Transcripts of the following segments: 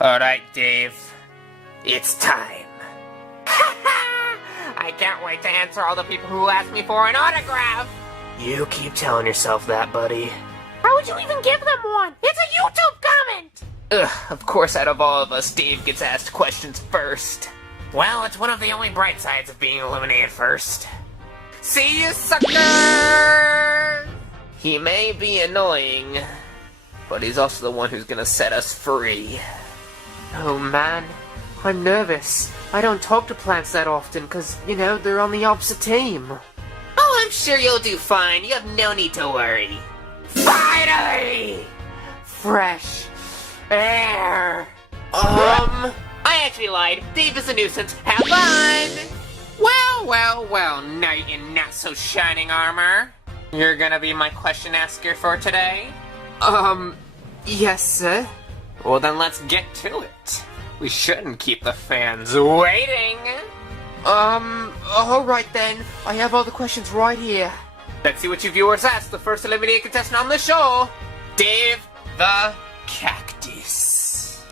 Alright, Dave. It's time. I can't wait to answer all the people who ask me for an autograph! You keep telling yourself that, buddy. Why would you even give them one? It's a YouTube comment! Ugh, of course out of all of us, Dave gets asked questions first. Well, it's one of the only bright sides of being eliminated first. See you, sucker! He may be annoying, but he's also the one who's gonna set us free. Oh man, I'm nervous. I don't talk to plants that often because, you know, they're on the opposite team. Oh, I'm sure you'll do fine. You have no need to worry. Finally! Fresh air. I actually lied. Dave is a nuisance. Have fun! Well, knight in not-so-shining armor. You're gonna be my question asker for today? Yes, sir. Well, then let's get to it. We shouldn't keep the fans waiting. Alright then. I have all the questions right here. Let's see what you viewers asked the first eliminated contestant on the show, Dave the Cactus.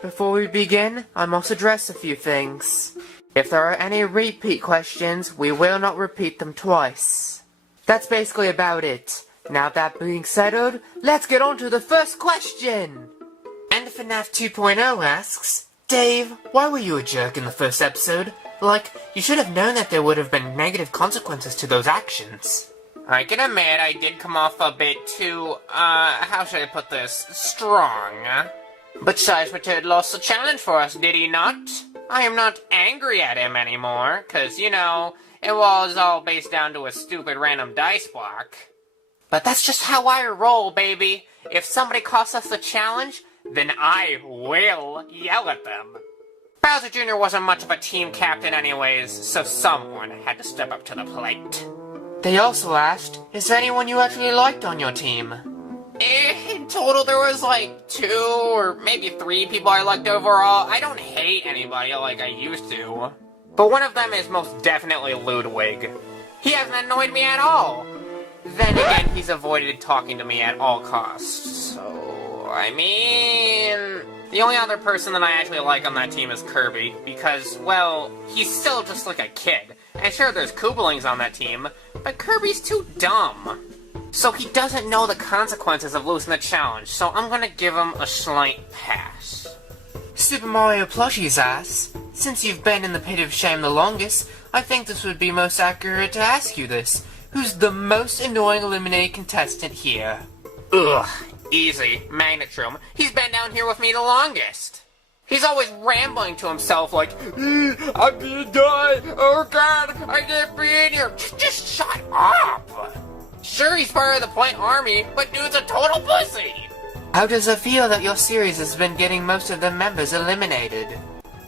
Before we begin, I must address a few things. If there are any repeat questions, we will not repeat them twice. That's basically about it. Now that being settled, let's get on to the first question! And FNAF 2.0 asks, Dave, why were you a jerk in the first episode? Like, you should have known that there would have been negative consequences to those actions. I can admit I did come off a bit too, how should I put this, strong. But Seismitoad lost the challenge for us, did he not? I am not angry at him anymore, cause, you know, it was all based down to a stupid random dice block. But that's just how I roll, baby. If somebody costs us the challenge, then I will yell at them. Bowser Jr. wasn't much of a team captain anyways, so someone had to step up to the plate. They also asked, is there anyone you actually liked on your team? In total, there was like 2 or maybe 3 people I liked overall. I don't hate anybody like I used to. But one of them is most definitely Ludwig. He hasn't annoyed me at all. Then again, he's avoided talking to me at all costs. So, I mean... The only other person that I actually like on that team is Kirby, because, well, he's still just like a kid. And sure, there's Koopalings on that team, but Kirby's too dumb. So he doesn't know the consequences of losing the challenge, so I'm gonna give him a slight pass. Super Mario Plushie's asks, since you've been in the pit of shame the longest, I think this would be most accurate to ask you this. Who's the most annoying eliminated contestant here? Ugh, easy. Magnetrum. He's been down here with me the longest. He's always rambling to himself like, I'm gonna die, oh god, I can't be in here. Just shut up! Sure, he's part of the Plant Army, but dude's a total pussy! How does it feel that your series has been getting most of the members eliminated?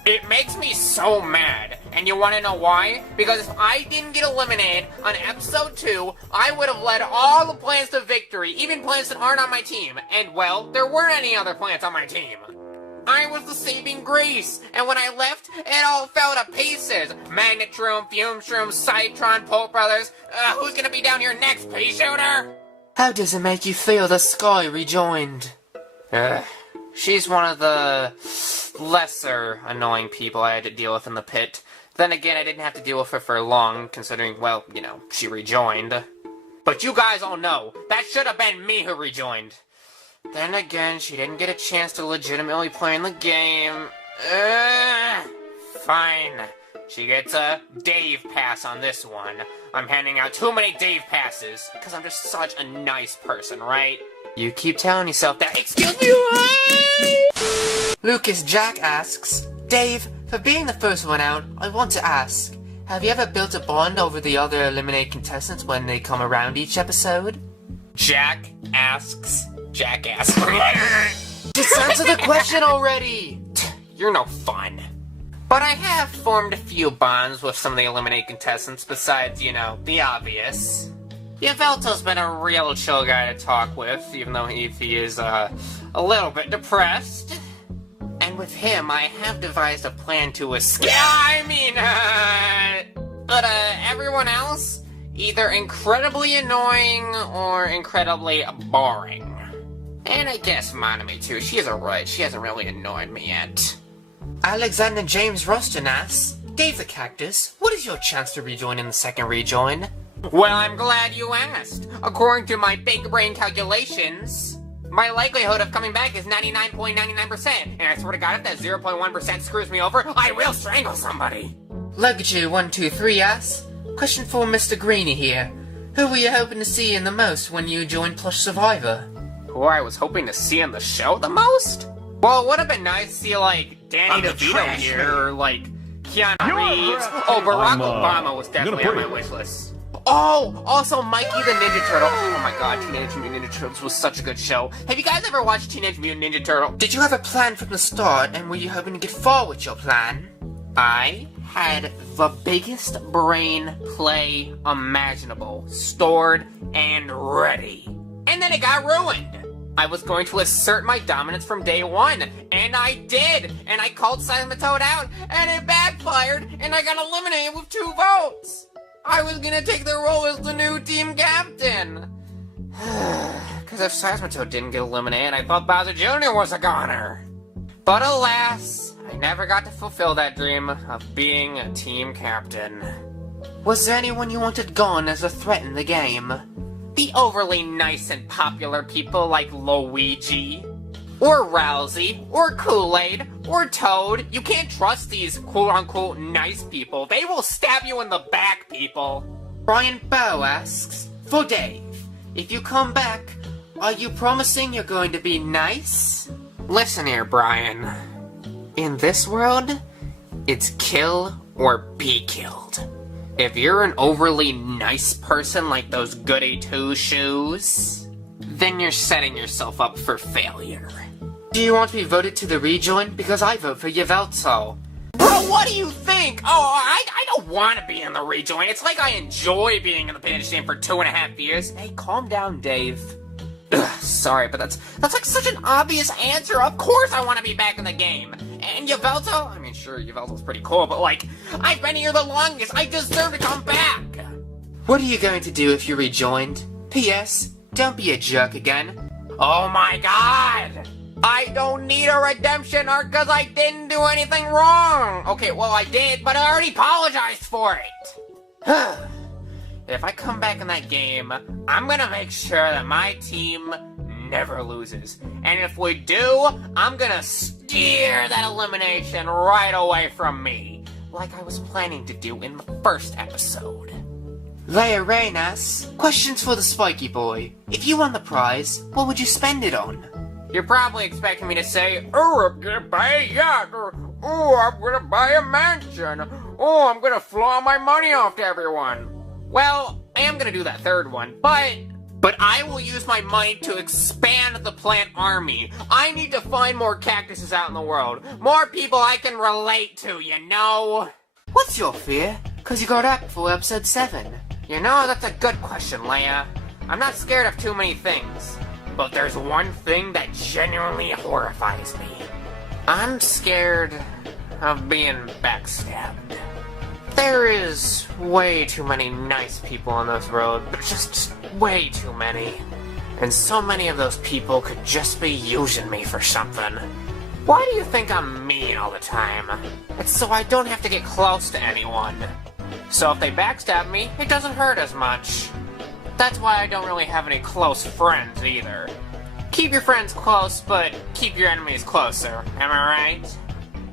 It makes me so mad, and you wanna know why? Because if I didn't get eliminated on episode 2, I would have led all the plants to victory, even plants that aren't on my team, and well, there weren't any other plants on my team. I was the saving grace, and when I left, it all fell to pieces. Magnetrum, Fume Shroom, Cytron, Pulp Brothers, who's gonna be down here next, pea shooter? How does it make you feel the Sky rejoined? She's one of the lesser annoying people I had to deal with in the pit. Then again, I didn't have to deal with her for long, considering, well, you know, she rejoined. But you guys all know, that should have been me who rejoined. Then again, she didn't get a chance to legitimately play in the game. Fine. She gets a Dave pass on this one. I'm handing out too many Dave passes, because I'm just such a nice person, right? You keep telling yourself that. Excuse me, Lucas Jack asks, Dave, for being the first one out, I want to ask, have you ever built a bond over the other eliminated contestants when they come around each episode? Jack asks, jackass. Just answer the question already! You're no fun. But I have formed a few bonds with some of the eliminated contestants besides, you know, the obvious. Yavelto's been a real chill guy to talk with, even though he is, a little bit depressed. And with him, I have devised a plan to escape. but everyone else, either incredibly annoying or incredibly boring. And I guess Monami too, she hasn't really annoyed me yet. Alexander James Roston asks, Dave the Cactus, what is your chance to rejoin in the second rejoin? Well, I'm glad you asked. According to my big brain calculations, my likelihood of coming back is 99.99%. And I swear to God, if that 0.1% screws me over, I will strangle somebody. Legacy123 asks, question for Mr. Greeny here. Who were you hoping to see in the most when you joined Plush Survivor? Who I was hoping to see on the show the most? Well, it would have been nice to see, like, Danny DeVito here, or, like, Keanu Reeves. Oh, Barack Obama was definitely on my wish list. Oh, also Mikey the Ninja Turtle. Oh my god, Teenage Mutant Ninja Turtles was such a good show. Have you guys ever watched Teenage Mutant Ninja Turtle? Did you have a plan from the start, and were you hoping to get far with your plan? I had the biggest brain play imaginable, stored and ready. And then it got ruined. I was going to assert my dominance from day one, and I did! And I called Silent Toad out, and it backfired, and I got eliminated with 2 votes! I was gonna take the role as the new team captain! Because if Seismitoad didn't get eliminated, I thought Bowser Jr. was a goner! But alas, I never got to fulfill that dream of being a team captain. Was there anyone you wanted gone as a threat in the game? The overly nice and popular people like Luigi, or Rousey, or Kool-Aid, or Toad. You can't trust these quote-unquote nice people. They will stab you in the back, people. Brian Bow asks, for Dave, if you come back, are you promising you're going to be nice? Listen here, Brian. In this world, it's kill or be killed. If you're an overly nice person like those goody two-shoes, then you're setting yourself up for failure. Do you want to be voted to the rejoin? Because I vote for Yveltal. Bro, what do you think? Oh, I don't want to be in the rejoin. It's like I enjoy being in the Panic Team for 2.5 years. Hey, calm down, Dave. Ugh, sorry, but that's like such an obvious answer. Of course I want to be back in the game. And Yveltal? I mean, sure, Yveltal's pretty cool, but like, I've been here the longest. I deserve to come back. What are you going to do if you rejoined? P.S. Don't be a jerk again. Oh my god! I don't need a redemption arc because I didn't do anything wrong! Okay, well I did, but I already apologized for it! If I come back in that game, I'm gonna make sure that my team never loses. And if we do, I'm gonna steer that elimination right away from me, like I was planning to do in the first episode. Leia Rain asks, questions for the Spiky Boy. If you won the prize, what would you spend it on? You're probably expecting me to say, oh, I'm gonna buy a yacht, or oh, I'm gonna buy a mansion, oh, I'm gonna flaunt my money off to everyone. Well, I am gonna do that third one, but I will use my money to expand the plant army. I need to find more cactuses out in the world. More people I can relate to, you know? What's your fear? Cause you got up for episode 7. You know, that's a good question, Leia. I'm not scared of too many things. But there's one thing that genuinely horrifies me. I'm scared of being backstabbed. There is way too many nice people on this road, but just way too many. And so many of those people could just be using me for something. Why do you think I'm mean all the time? It's so I don't have to get close to anyone. So if they backstab me, it doesn't hurt as much. That's why I don't really have any close friends either. Keep your friends close, but keep your enemies closer, am I right?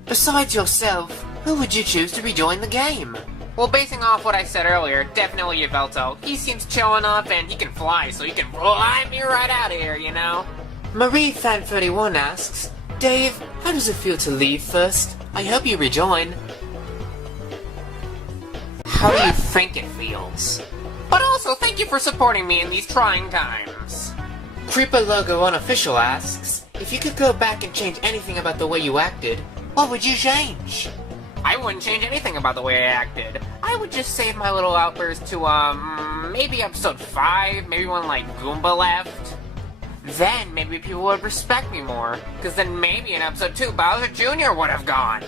Besides yourself, who would you choose to rejoin the game? Well, basing off what I said earlier, definitely Yveltal. He seems chill enough and he can fly, so he can fly me right out of here, you know? Marie Fan 31 asks, Dave, how does it feel to leave first? I hope you rejoin. How do you think it feels? But also, thank you for supporting me in these trying times. Creeper Logo Unofficial asks, if you could go back and change anything about the way you acted, what would you change? I wouldn't change anything about the way I acted. I would just save my little outburst to, maybe episode 5, maybe when, like, Goomba left. Then maybe people would respect me more, because then maybe in episode 2, Bowser Jr. would have gone.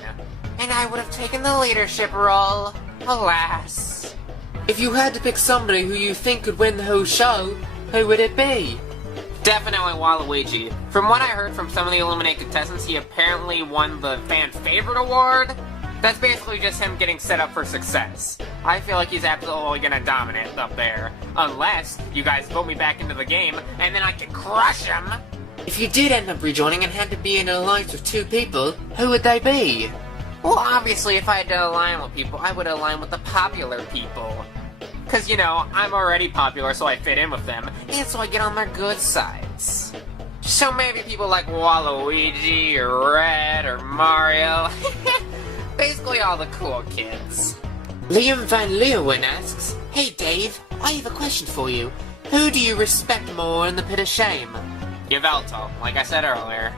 And I would have taken the leadership role. Alas. If you had to pick somebody who you think could win the whole show, who would it be? Definitely Waluigi. From what I heard from some of the eliminated contestants, he apparently won the Fan Favorite Award. That's basically just him getting set up for success. I feel like he's absolutely gonna dominate up there. Unless you guys vote me back into the game, and then I can crush him! If you did end up rejoining and had to be in an alliance with 2 people, who would they be? Well, obviously, if I had to align with people, I would align with the popular people. Cause, you know, I'm already popular, so I fit in with them, and so I get on their good sides. So maybe people like Waluigi, or Red, or Mario. Basically all the cool kids. Liam Van Leeuwen asks, "Hey Dave, I have a question for you. Who do you respect more in the pit of shame?" Yveltal, like I said earlier.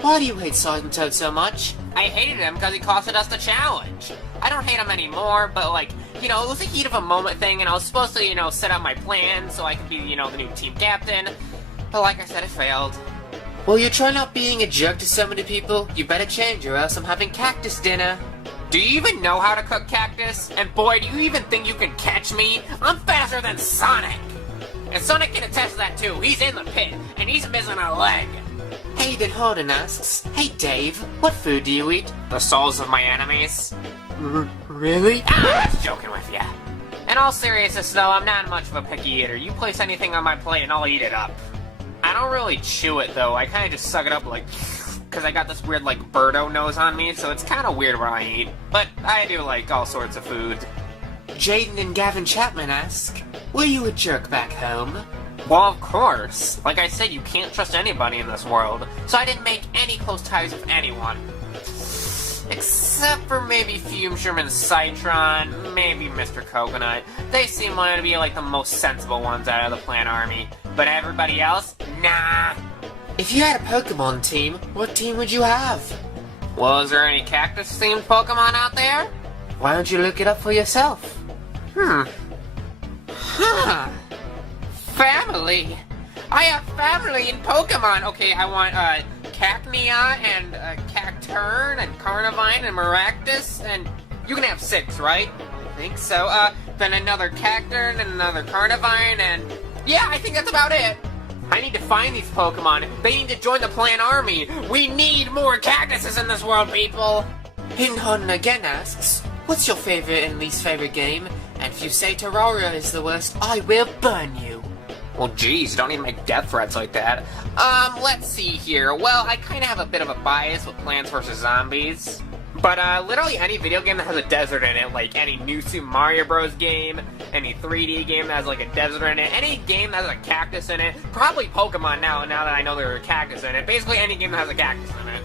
Why do you hate Sergeant Toad so much? I hated him because he costed us the challenge. I don't hate him anymore, but like, you know, it was a heat of a moment thing, and I was supposed to, you know, set up my plan so I could be, you know, the new team captain. But like I said, it failed. Well, you try not being a jerk to so many people, you better change or else I'm having cactus dinner. Do you even know how to cook Cactus? And boy, do you even think you can catch me? I'm faster than Sonic! And Sonic can attest to that too. He's in the pit, and he's missing a leg. Hayden Harden asks, "Hey Dave, what food do you eat?" The souls of my enemies. Really? I'm just joking with ya. In all seriousness though, I'm not much of a picky eater. You place anything on my plate and I'll eat it up. I don't really chew it though, I kinda just suck it up like, cause I got this weird like Birdo nose on me, so it's kinda weird when I eat. But I do like all sorts of food. Jaden and Gavin Chapman ask, "Were you a jerk back home?" Well, of course. Like I said, you can't trust anybody in this world, so I didn't make any close ties with anyone. Except for maybe Fume Sherman Citron, maybe Mr. Coconut. They seem to be like the most sensible ones out of the Plant Army. But everybody else? Nah. If you had a Pokemon team, what team would you have? Well, is there any cactus-themed Pokemon out there? Why don't you look it up for yourself? Family. I have family in Pokemon. Okay, I want Cacnea and Cacturn and Carnivine and Maractus, and you can have 6, right? I think so. Then another Cacturn and another Carnivine, and yeah, I think that's about it. I need to find these Pokemon. They need to join the Plant Army. We need more cactuses in this world, people. Hinhon again asks, "What's your favorite and least favorite game? And if you say Terraria is the worst, I will burn you." Well, geez, don't even make death threats like that. Let's see here. Well, I kind of have a bit of a bias with Plants vs. Zombies. But, literally any video game that has a desert in it, like any new Super Mario Bros. Game, any 3D game that has, like, a desert in it, any game that has a cactus in it, probably Pokemon now that I know there's a cactus in it, basically any game that has a cactus in it.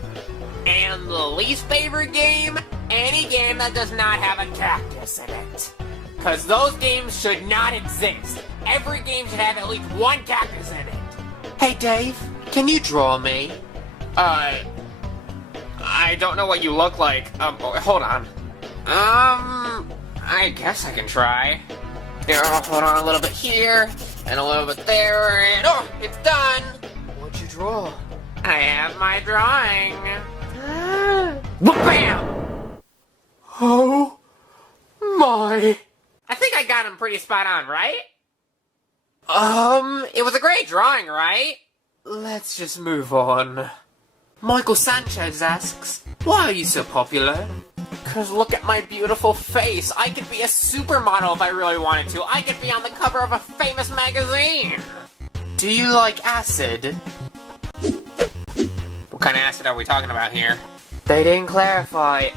And the least favorite game? Any game that does not have a cactus in it. Because those games should not exist. Every game should have at least one cactus in it. Hey Dave, can you draw me? I don't know what you look like. Hold on. I guess I can try. Here, hold on a little bit here, and a little bit there, and oh, it's done! What'd you draw? I have my drawing. Bam! Oh my. I think I got him pretty spot on, right? It was a great drawing, right? Let's just move on. Michael Sanchez asks, "Why are you so popular?" Cause look at my beautiful face. I could be a supermodel if I really wanted to. I could be on the cover of a famous magazine. Do you like acid? What kind of acid are we talking about here? They didn't clarify.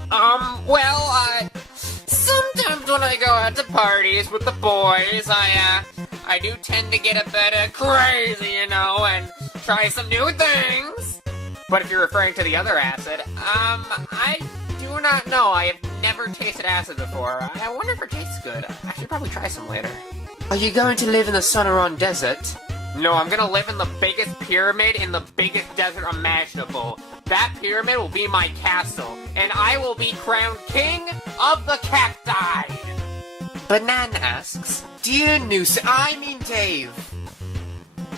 Sometimes when I go out to parties with the boys, I do tend to get a bit crazy, you know, and try some new things. But if you're referring to the other acid, I do not know. I have never tasted acid before. I wonder if it tastes good. I should probably try some later. Are you going to live in the Sonoran Desert? No, I'm gonna live in the biggest pyramid in the biggest desert imaginable. That pyramid will be my castle, and I will be crowned king of the cacti! Banan asks, "Dear Dave."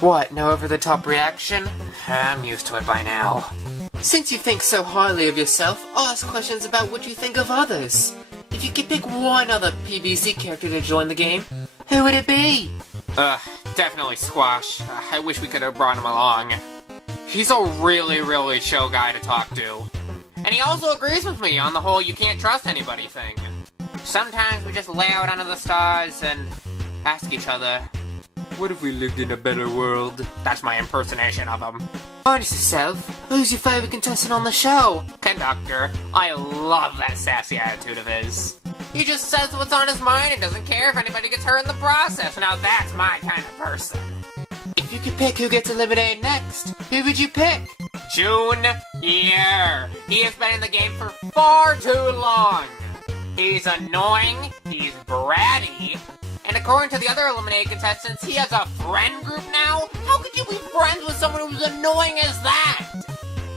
What, no over-the-top reaction? I'm used to it by now. Since you think so highly of yourself, ask questions about what you think of others. if you could pick one other PVC character to join the game, who would it be? Definitely Squash. I wish we could have brought him along. He's a really chill guy to talk to. And he also agrees with me on the whole you can't trust anybody thing. Sometimes we just lay out under the stars and ask each other, what if we lived in a better world? That's my impersonation of him. Honest yourself, who's your favorite contestant on the show? Conductor. I love that sassy attitude of his. He just says what's on his mind and doesn't care if anybody gets hurt in the process. Now that's my kind of person. If you could pick who gets eliminated next, who would you pick? Junior. He has been in the game for far too long. He's annoying, he's bratty, and according to the other eliminated contestants, he has a friend group now? How could you be friends with someone who's annoying as that?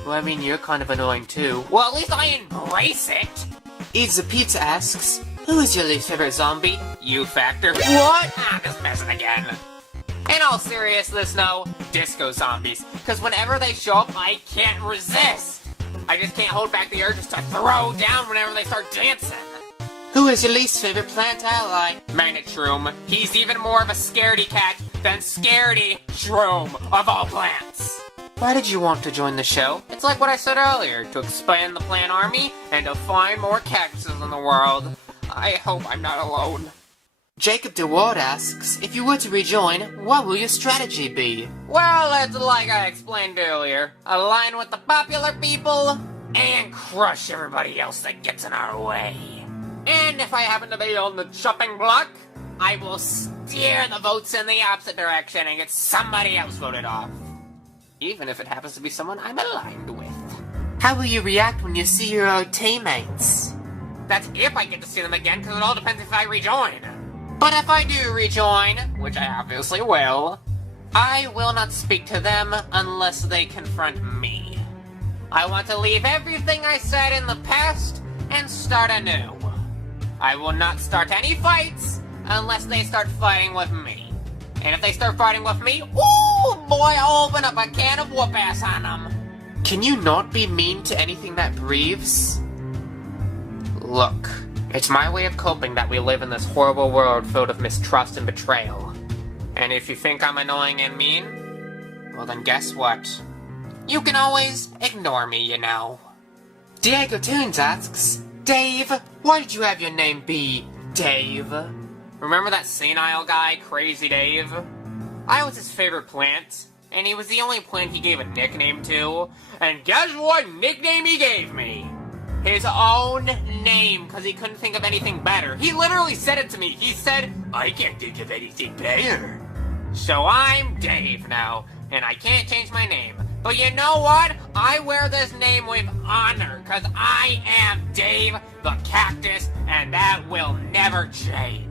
Well, I mean, you're kind of annoying too. Well, at least I embrace it. Eats the Pizza asks, who is your least favorite zombie? You Factor. What? I'm just messing again. In all seriousness, though, disco zombies. Because whenever they show up, I can't resist. I just can't hold back the urges to throw down whenever they start dancing. Who is your least favorite plant ally? Magnet Shroom. He's even more of a scaredy cat than Scaredy Shroom of all plants. Why did you want to join the show? It's like what I said earlier, to expand the plant army and to find more cactuses in the world. I hope I'm not alone. Jacob DeWard asks, if you were to rejoin, what will your strategy be? Well, it's like I explained earlier. Align with the popular people and crush everybody else that gets in our way. And if I happen to be on the chopping block, I will steer the votes in the opposite direction and get somebody else voted off. Even if it happens to be someone I'm aligned with. How will you react when you see your old teammates? That's if I get to see them again, because it all depends if I rejoin. But if I do rejoin, which I obviously will, I will not speak to them unless they confront me. I want to leave everything I said in the past and start anew. I will not start any fights unless they start fighting with me. And if they start fighting with me, ooh boy, I'll open up a can of whoop-ass on them. Can you not be mean to anything that breathes? Look, it's my way of coping that we live in this horrible world filled with mistrust and betrayal. And if you think I'm annoying and mean, well then guess what? You can always ignore me, you know. Diego Toons asks, Dave, why did you have your name be Dave? Remember that senile guy, Crazy Dave? I was his favorite plant, and he was the only plant he gave a nickname to. And guess what nickname he gave me? His own name, because he couldn't think of anything better. He literally said it to me. He said, I can't think of anything better. So I'm Dave now, and I can't change my name. But you know what? I wear this name with honor, because I am Dave the Cactus, and that will never change.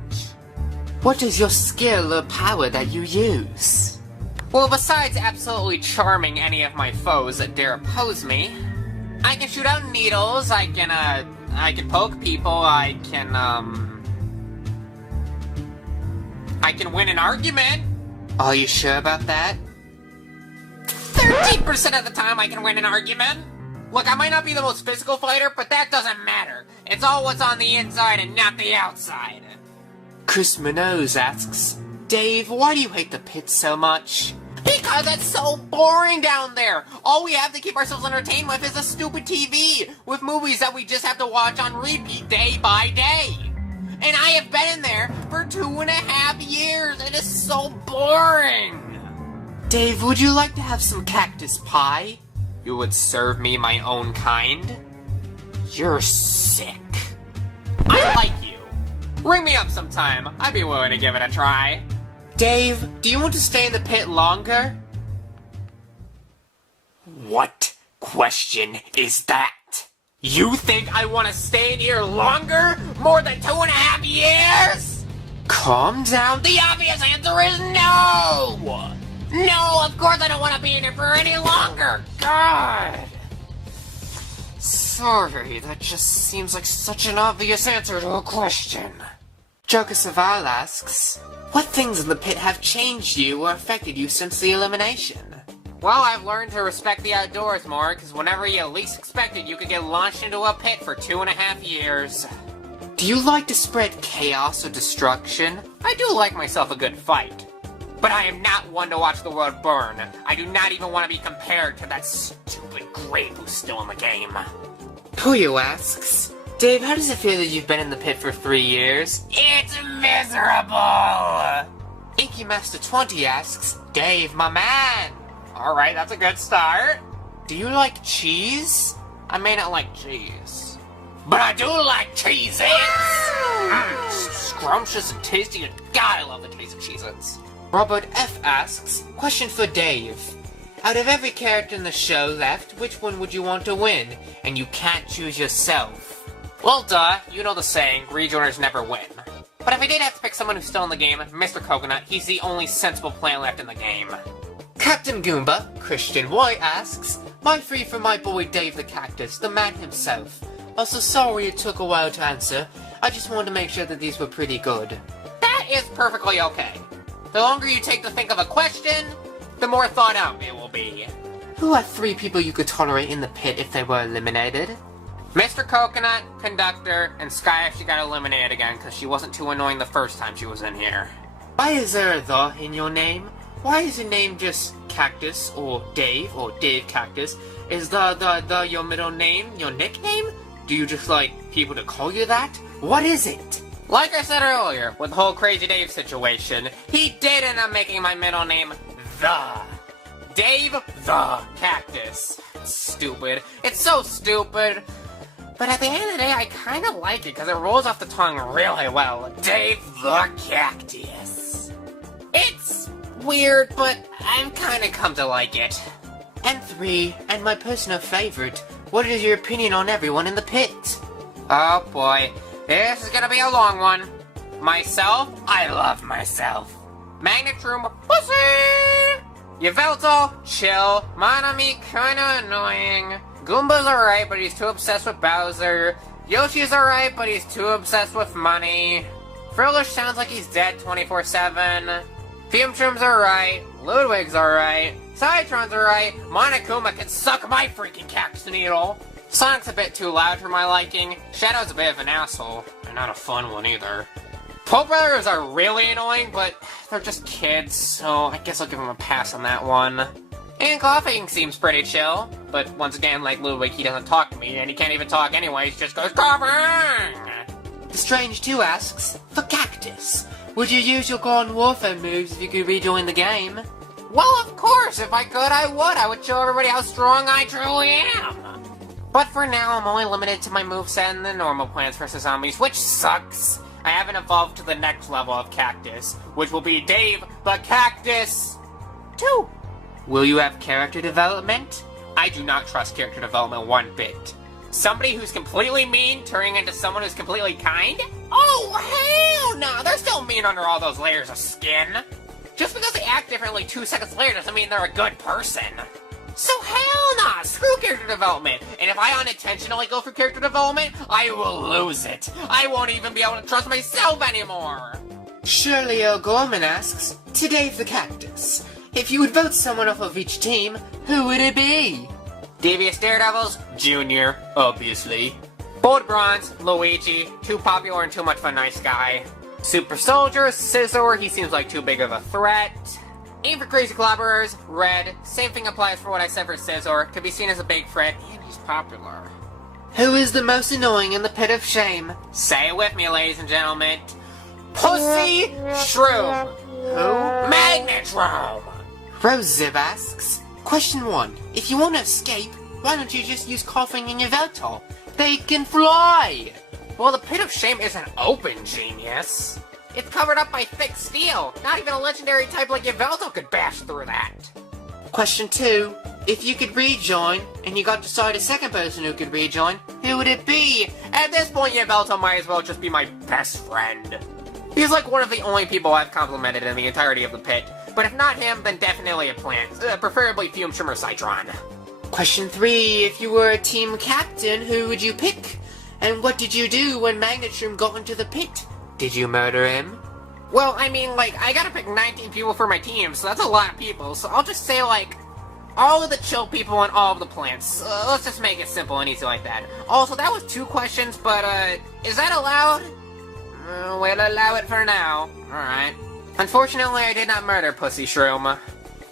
What is your skill or power that you use? Well, besides absolutely charming any of my foes that dare oppose me, I can shoot out needles, I can poke people, I can win an argument. Are you sure about that? 13% of the time I can win an argument. Look, I might not be the most physical fighter, but that doesn't matter. It's all what's on the inside and not the outside. Chris Minoz asks, Dave, why do you hate the pit so much? Because it's so boring down there! All we have to keep ourselves entertained with is a stupid TV, with movies that we just have to watch on repeat day by day. And I have been in there for 2.5 years, it is so boring! Dave, would you like to have some cactus pie? You would serve me my own kind? You're sick. I like you. Ring me up sometime, I'd be willing to give it a try. Dave, do you want to stay in the pit longer? What question is that? You think I want to stay in here longer? More than 2.5 years? Calm down. The obvious answer is no! No, of course I don't want to be in here for any longer! God! Sorry, that just seems like such an obvious answer to a question. Joker Saval asks, what things in the pit have changed you or affected you since the elimination? Well, I've learned to respect the outdoors more, because whenever you least expect it, you could get launched into a pit for 2.5 years. Do you like to spread chaos or destruction? I do like myself a good fight. But I am not one to watch the world burn. I do not even want to be compared to that stupid grape who's still in the game. Puyo asks, Dave, how does it feel that you've been in the pit for 3 years? It's miserable! Inky Master 20 asks, Dave, my man! Alright, that's a good start. Do you like cheese? I may not like cheese, but I do like Cheez-Its! Scrumptious and tasty, and God, I love the taste of Cheez-Its. Robert F. asks, question for Dave. Out of every character in the show left, which one would you want to win? And you can't choose yourself. Well, duh, you know the saying, rejoiners never win. But if I did have to pick someone who's still in the game, Mr. Coconut, he's the only sensible plan left in the game. Captain Goomba, Christian White asks, my free for my boy Dave the Cactus, the man himself. Also sorry it took a while to answer, I just wanted to make sure that these were pretty good. That is perfectly okay. The longer you take to think of a question, the more thought out it will be. Who are 3 people you could tolerate in the pit if they were eliminated? Mr. Coconut, Conductor, and Sky actually got eliminated again because she wasn't too annoying the first time she was in here. Why is there a the in your name? Why is your name just Cactus or Dave Cactus? Is the your middle name your nickname? Do you just like people to call you that? What is it? Like I said earlier, with the whole Crazy Dave situation, he did end up making my middle name The. Dave the Cactus. Stupid. It's so stupid. But at the end of the day, I kind of like it because it rolls off the tongue really well. Dave the Cactus. It's weird, but I've kind of come to like it. And 3, and my personal favorite, what is your opinion on everyone in the pit? Oh boy, this is gonna be a long one. Myself, I love myself. Magnetron, pussy! Yveltal, chill. Monami, kinda annoying. Goomba's alright, but he's too obsessed with Bowser. Yoshi's alright, but he's too obsessed with money. Frillish sounds like he's dead 24/7. Fumetrum's alright. Ludwig's alright. Cytron's alright. Monokuma can suck my freaking cactus needle. Sonic's a bit too loud for my liking. Shadow's a bit of an asshole, and not a fun one either. Pole Brothers are really annoying, but they're just kids, so I guess I'll give them a pass on that one. And Coughing seems pretty chill, but once again, like Ludwig, he doesn't talk to me, and he can't even talk anyway, he just goes, Coughing! The Strange 2 asks, for Cactus, would you use your Garden Warfare moves if you could rejoin the game? Well, of course, if I could, I would. I would show everybody how strong I truly am. But for now, I'm only limited to my moveset and the normal Plants vs. Zombies, which sucks. I haven't evolved to the next level of Cactus, which will be Dave the Cactus 2. Will you have character development? I do not trust character development one bit. Somebody who's completely mean turning into someone who's completely kind? Oh, hell no! They're still mean under all those layers of skin. Just because they act differently 2 seconds later doesn't mean they're a good person. So hell nah! Screw character development! And if I unintentionally go for character development, I will lose it! I won't even be able to trust myself anymore! Shirley O'Gorman asks, to Dave the Cactus, if you would vote someone off of each team, who would it be? Devious Daredevils, Junior, obviously. Bold Bronze, Luigi, too popular and too much of a nice guy. Super Soldier, Scizor, he seems like too big of a threat. Aim for Crazy Clobberers, Red, same thing applies for what I said for Scizor, could be seen as a big threat, and he's popular. Who is the most annoying in the pit of shame? Say it with me, ladies and gentlemen. Pussy Shroom! Who? Magnetron! Rose Zib asks, question 1, if you want to escape, why don't you just use Coughing and Yveltal? They can fly! Well, the Pit of Shame isn't open, genius. It's covered up by thick steel. Not even a legendary type like Yveltal could bash through that. Question 2, if you could rejoin, and you got to decide a second person who could rejoin, who would it be? At this point, Yveltal might as well just be my best friend. He's like one of the only people I've complimented in the entirety of the pit. But if not him, then definitely a plant. Preferably Fume Trimmer Citron. Question 3, if you were a team captain, who would you pick? And what did you do when Magnetron got into the pit? Did you murder him? Well, I mean, like, I gotta pick 19 people for my team, so that's a lot of people. So I'll just say, like, all of the chill people and all of the plants. Let's just make it simple and easy like that. Also, that was 2 questions, but, is that allowed? We'll allow it for now. Alright. Unfortunately, I did not murder Pussy Shroom.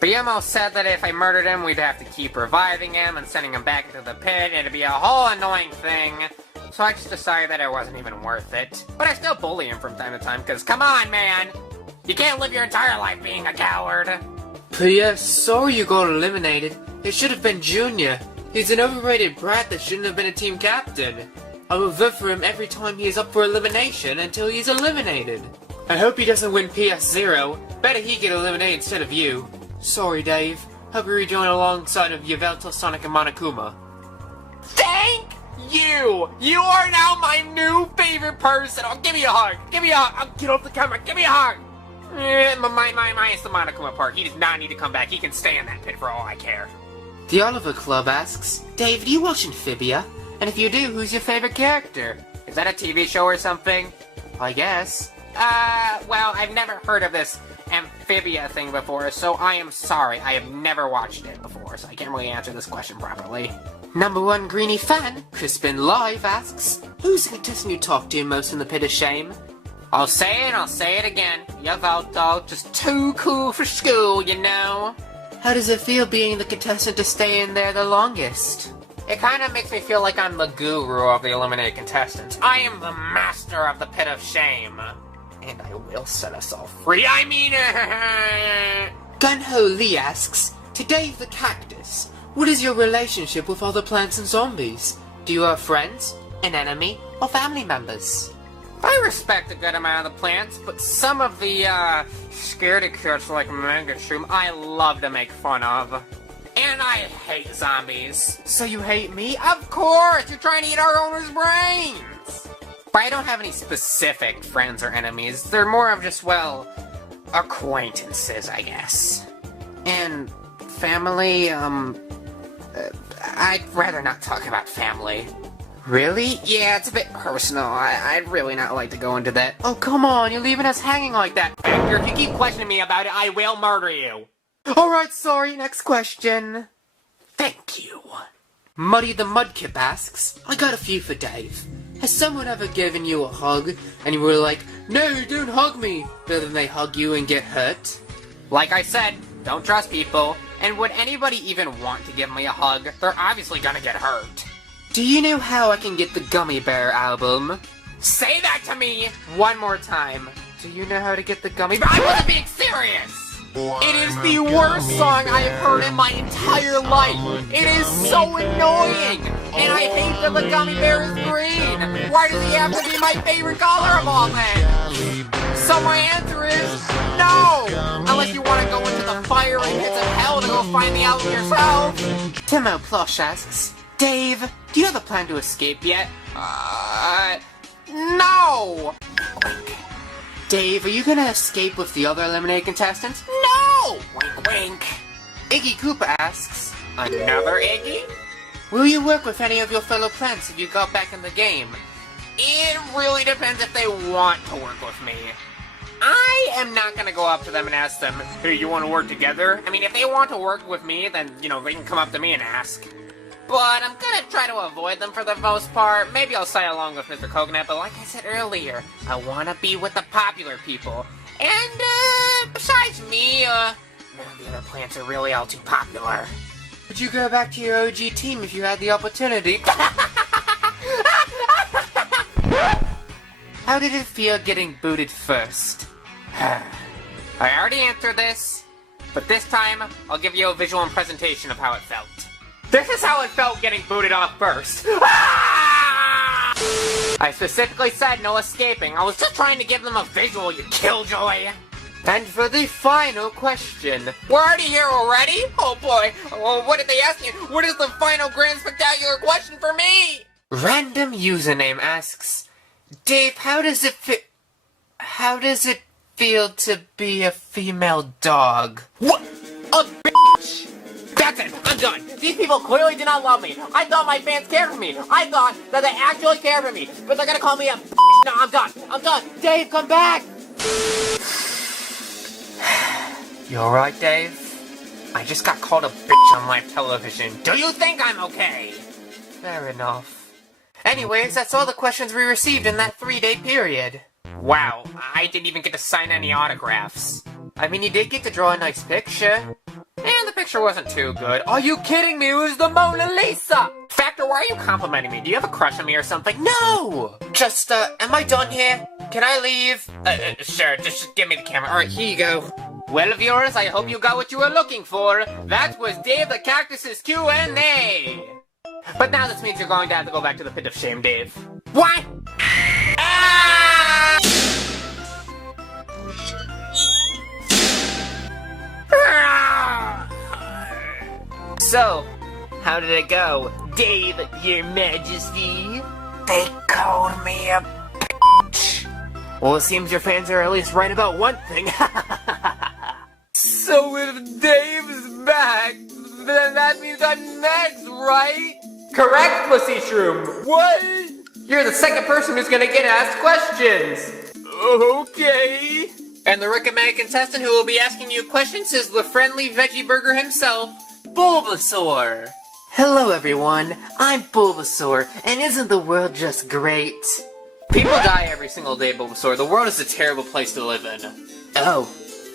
The M.O. said that if I murdered him, we'd have to keep reviving him and sending him back into the pit. It'd be a whole annoying thing. So I just decided that it wasn't even worth it. But I still bully him from time to time, because come on, man! You can't live your entire life being a coward! P.S. Sorry you got eliminated. It should have been Junior. He's an overrated brat that shouldn't have been a team captain. I will vote for him every time he is up for elimination until he's eliminated. I hope he doesn't win PS0. Better he get eliminated instead of you. Sorry, Dave. Hope you rejoin alongside of Yveltal, Sonic, and Monokuma. Thank you! You are now my new favorite person! Oh, give me a hug! Give me a hug! I'll get off the camera! Give me a hug! Minus the Monokuma part. He does not need to come back. He can stay in that pit for all I care. The Oliver Club asks, Dave, do you watch Amphibia? And if you do, who's your favorite character? Is that a TV show or something? I guess. Well, I've never heard of this Amphibia thing before, so I am sorry. I have never watched it before, so I can't really answer this question properly. Number 1 Greenie fan, Crispin Live asks, who's the contestant you talk to most in the pit of shame? I'll say it, I'll say it again. Yveltal, just too cool for school, you know? How does it feel being the contestant to stay in there the longest? It kind of makes me feel like I'm the guru of the eliminated contestants. I am the master of the pit of shame. And I will set us all free. I mean, Gunho Lee asks, to Dave the Cactus, what is your relationship with other plants and zombies? Do you have friends, an enemy, or family members? I respect a good amount of the plants, but some of the, scaredy cats like Mega Shroom, I love to make fun of. And I hate zombies. So you hate me? Of course! You're trying to eat our owner's brains! But I don't have any specific friends or enemies. They're more of just, well, acquaintances, I guess. And family, I'd rather not talk about family. Really? Yeah, it's a bit personal. I'd really not like to go into that. Oh, come on, you're leaving us hanging like that. Victor, if you keep questioning me about it, I will murder you. Alright, sorry, next question. Thank you. Muddy the Mudkip asks, I got a few for Dave. Has someone ever given you a hug, and you were like, no, don't hug me, but then they hug you and get hurt? Like I said, don't trust people, and would anybody even want to give me a hug? They're obviously gonna get hurt. Do you know how I can get the Gummy Bear album? Say that to me! One more time. Do you know how to get the Gummy Bear? I wasn't being serious! It is the worst song I have heard in my entire life! It is so annoying! And I hate that the Gummy Bear is green! Why does he have to be my favorite color of all then? So my answer is no! Unless you want to go into the fire and pits of hell to go find the album yourself! Timo Plush asks, Dave, do you have a plan to escape yet? No! Dave, are you gonna escape with the other eliminated contestants? No! Wink, wink. Iggy Koopa asks, Another Iggy? will you work with any of your fellow plants if you got back in the game? It really depends if they want to work with me. I am not gonna go up to them and ask them, hey, you want to work together? I mean, if they want to work with me, then, you know, they can come up to me and ask. But I'm gonna try to avoid them for the most part. Maybe I'll side along with Mr. Coconut, but like I said earlier, I wanna be with the popular people. And, besides me, none of the other plants are really all too popular. Would you go back to your OG team if you had the opportunity? How did it feel getting booted first? I already answered this, but this time, I'll give you a visual and presentation of how it felt. This is how it felt getting booted off first. I specifically said no escaping. I was just trying to give them a visual, you killjoy. And for the final question. We're already here already? Oh boy. Well, what did they ask you? What is the final grand spectacular question for me? Random username asks, Dave, how does it feel to be a female dog? What? A bitch! That's it, I'm done. These people clearly do not love me. I thought my fans cared for me. I thought that they actually cared for me. But they're gonna call me a bitch. No, I'm done. I'm done. Dave, come back! You alright, Dave? I just got called a bitch on live television. Do you think I'm okay? Fair enough. Anyways, that's all the questions we received in that 3-day period. Wow, I didn't even get to sign any autographs. I mean, you did get to draw a nice picture. And the picture wasn't too good. Are you kidding me? It was the Mona Lisa! Factor, why are you complimenting me? Do you have a crush on me or something? No! Just, am I done here? Can I leave? Sure, just give me the camera. Alright, here you go. Well, viewers, I hope you got what you were looking for. That was Dave the Cactus's QNA. But now this means you're going to have to go back to the pit of shame, Dave. What? Ah! So, how did it go? Dave, your majesty? They called me a Well, it seems your fans are at least right about one thing. So if Dave's back, then that means I'm next, right? Correct, Pussy Shroom. What? You're the second person who's gonna get asked questions. Okay. And the recommended contestant who will be asking you questions is the friendly veggie burger himself, Bulbasaur. Hello everyone, I'm Bulbasaur, and isn't the world just great? People die every single day, Bulbasaur. The world is a terrible place to live in. Oh,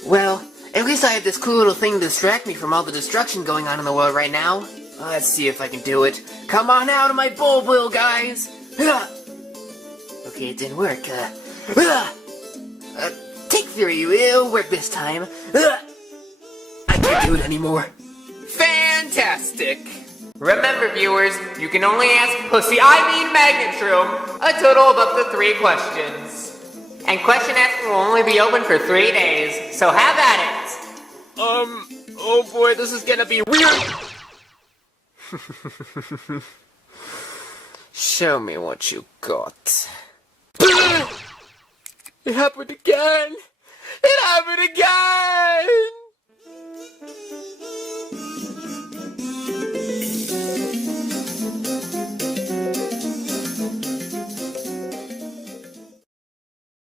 well, at least I have this cool little thing to distract me from all the destruction going on in the world right now. Let's see if I can do it. Come on out of my Bulbil, guys! Okay, it didn't work. Take 3, it'll work this time. I can't do it anymore. Fantastic. Remember, viewers, you can only ask Magnetrum a total of up to 3 questions. And question asking will only be open for 3 days, so have at it. Oh boy, this is gonna be weird. Show me what you got. It happened again! It happened again!